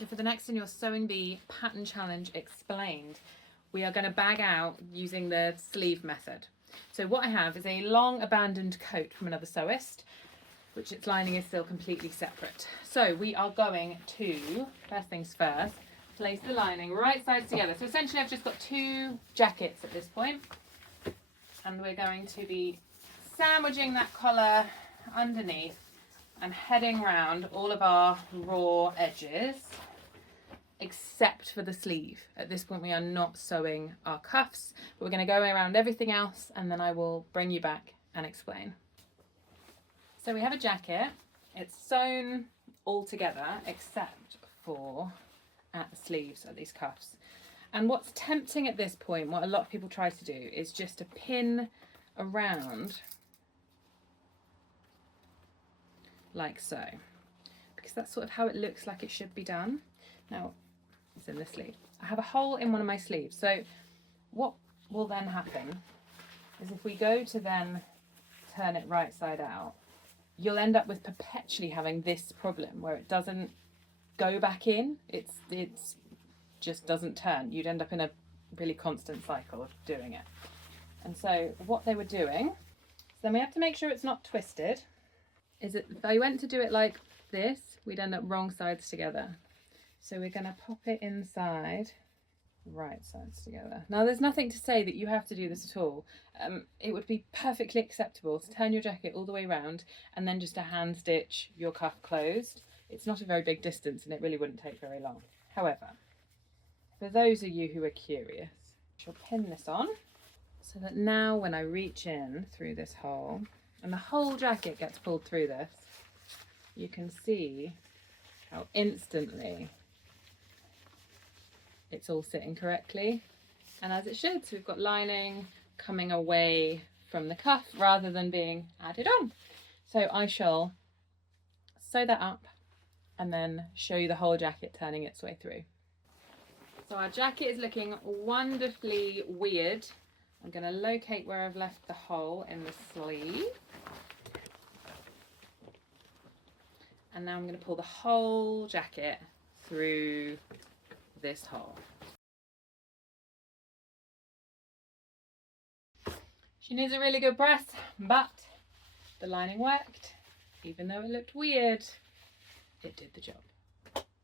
So for the next in your Sewing Bee pattern challenge explained, we are going to bag out using the sleeve method. So what I have is a long abandoned coat from another sewist, which its lining is still completely separate. So we are going to, first things first, place the lining right sides together. So essentially I've just got two jackets at this point, and we're going to be sandwiching that collar underneath and heading round all of our raw edges, except for the sleeve. At this point we are not sewing our cuffs, but we're going to go around everything else and then I will bring you back and explain. So we have a jacket, it's sewn all together except for at the sleeves of these cuffs. And what's tempting at this point, what a lot of people try to do, is just to pin around like so, because that's sort of how it looks like it should be done. Now it's in the sleeve. I have a hole in one of my sleeves, so what will then happen is if we go to then turn it right side out, you'll end up with perpetually having this problem where it doesn't go back in, it's just doesn't turn. You'd end up in a really constant cycle of doing it. And so what they were doing, so then we have to make sure it's not twisted, is that if I went to do it like this, we'd end up wrong sides together. So we're going to pop it inside, right sides together. Now there's nothing to say that you have to do this at all. It would be perfectly acceptable to turn your jacket all the way around and then just to hand stitch your cuff closed. It's not a very big distance and it really wouldn't take very long. However, for those of you who are curious, I'll pin this on so that now when I reach in through this hole, and the whole jacket gets pulled through this, you can see how instantly it's all sitting correctly and as it should. So we've got lining coming away from the cuff rather than being added on. So I shall sew that up and then show you the whole jacket turning its way through. So our jacket is looking wonderfully weird. I'm going to locate where I've left the hole in the sleeve. And now I'm going to pull the whole jacket through this hole. She needs a really good press, but the lining worked. Even though it looked weird, it did the job.